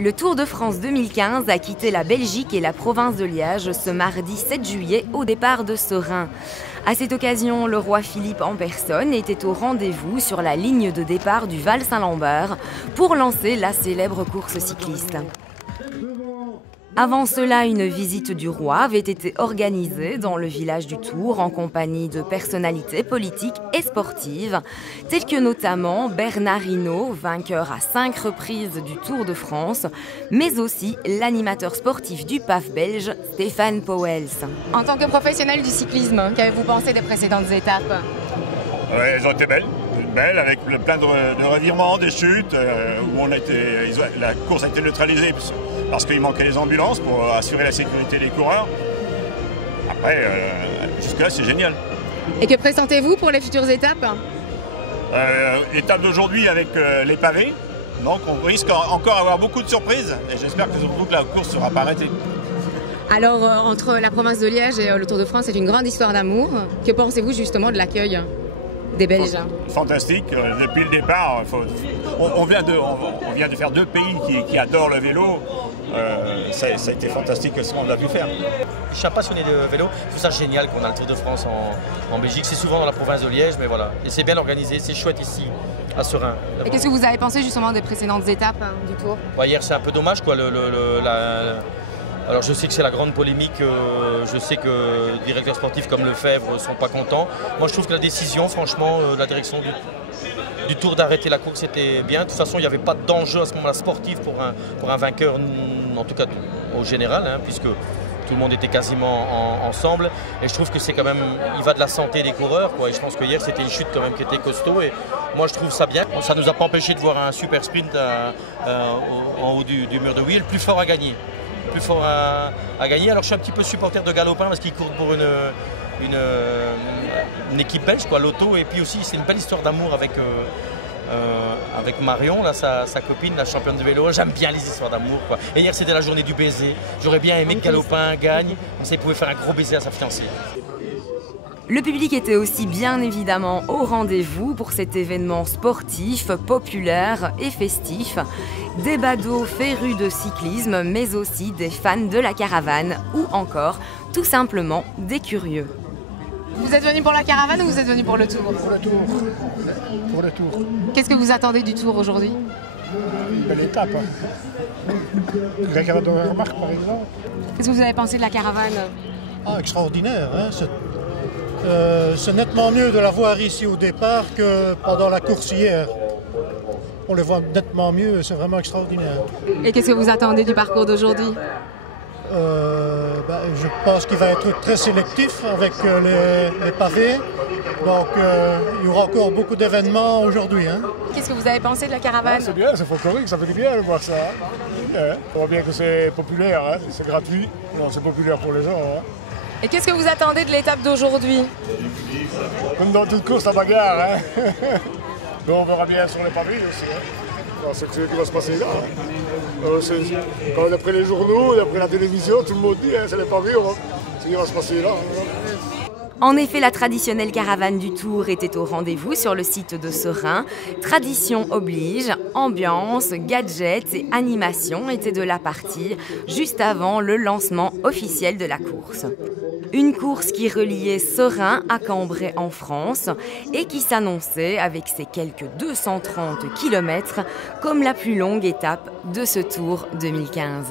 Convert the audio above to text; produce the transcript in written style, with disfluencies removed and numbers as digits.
Le Tour de France 2015 a quitté la Belgique et la province de Liège ce mardi 7 juillet au départ de Serein. À cette occasion, le roi Philippe en personne était au rendez-vous sur la ligne de départ du Val Saint-Lambert pour lancer la célèbre course cycliste. Avant cela, une visite du roi avait été organisée dans le village du Tour en compagnie de personnalités politiques et sportives, telles que notamment Bernard Hinault, vainqueur à 5 reprises du Tour de France, mais aussi l'animateur sportif du PAF belge, Stéphane Pauwels. En tant que professionnel du cyclisme, qu'avez-vous pensé des précédentes étapes? Elles ont été belles. Avec plein de revirements, des chutes, où la course a été neutralisée parce qu'il manquait les ambulances pour assurer la sécurité des coureurs. Après, jusque-là, c'est génial. Et que pressentez-vous pour les futures étapes? Étape d'aujourd'hui avec les pavés, donc on risque encore d'avoir beaucoup de surprises et j'espère que surtout que la course ne sera pas arrêtée. Alors, entre la province de Liège et le Tour de France, c'est une grande histoire d'amour. Que pensez-vous justement de l'accueil des Belges? Fantastique. Depuis le départ, on vient de faire 2 pays qui adorent le vélo. Ça a été fantastique ce qu'on a pu faire. Je suis un passionné de vélo. Je trouve ça génial qu'on a le Tour de France en Belgique. C'est souvent dans la province de Liège, mais voilà. Et c'est bien organisé, c'est chouette ici, à Serein. Et qu'est-ce que vous avez pensé justement des précédentes étapes du Tour? Hier, c'est un peu dommage, quoi. Alors je sais que c'est la grande polémique, je sais que les directeurs sportifs comme Lefebvre ne sont pas contents. Moi je trouve que la décision, franchement, de la direction du Tour d'arrêter la course était bien. De toute façon, il n'y avait pas d'enjeu à ce moment-là sportif pour un vainqueur, en tout cas au général, puisque tout le monde était quasiment ensemble. Et je trouve que c'est quand même, il va de la santé des coureurs, quoi. Et je pense que hier c'était une chute quand même qui était costaud. Et moi je trouve ça bien. Ça ne nous a pas empêché de voir un super sprint en haut du mur de Huy, le plus fort à gagner. Plus fort à gagner. Alors je suis un petit peu supporter de Galopin parce qu'il court pour une équipe belge, quoi, l'Auto, et puis aussi c'est une belle histoire d'amour avec Marion, là, sa copine, la championne de vélo. J'aime bien les histoires d'amour, quoi. Et hier c'était la journée du baiser. J'aurais bien aimé que Galopin gagne, comme ça il pouvait faire un gros baiser à sa fiancée. Le public était aussi bien évidemment au rendez-vous pour cet événement sportif, populaire et festif. Des badauds férus de cyclisme, mais aussi des fans de la caravane ou encore tout simplement des curieux. Vous êtes venu pour la caravane ou vous êtes venu pour le Tour? Pour le Tour. Pour le Tour. Qu'est-ce que vous attendez du Tour aujourd'hui? Une belle étape. La caravane de remarque par exemple. Qu'est-ce que vous avez pensé de la caravane? Extraordinaire. C'est nettement mieux de la voir ici au départ que pendant la course hier. On le voit nettement mieux, c'est vraiment extraordinaire. Et qu'est-ce que vous attendez du parcours d'aujourd'hui? Je pense qu'il va être très sélectif avec les pavés. Donc il y aura encore beaucoup d'événements aujourd'hui. Qu'est-ce que vous avez pensé de la caravane? C'est bien, c'est folklorique, ça fait du bien de voir ça. On voit bien que c'est populaire, c'est gratuit, c'est populaire pour les gens. Et qu'est-ce que vous attendez de l'étape d'aujourd'hui? Comme dans toute course, la bagarre. Mais on verra bien sur les pavés aussi. C'est ce qui va se passer là. D'après les journaux, d'après la télévision, tout le monde dit c'est les pavés, c'est ce qui va se passer là. En effet, la traditionnelle caravane du Tour était au rendez-vous sur le site de Serein. Tradition oblige, ambiance, gadgets et animation étaient de la partie juste avant le lancement officiel de la course. Une course qui reliait Serein à Cambrai en France et qui s'annonçait, avec ses quelques 230 km, comme la plus longue étape de ce Tour 2015.